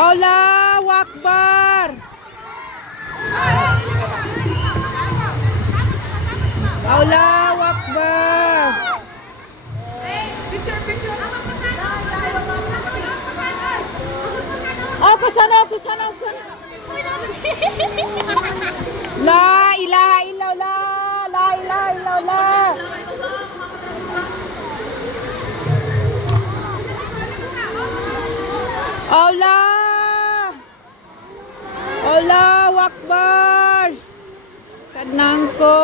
Allahu Akbar. Allahu Akbar. Picture. Oh, kusana. La ilaha illallah. La ilaha illallah. Allah. Allahu Akbar. Kanang ko.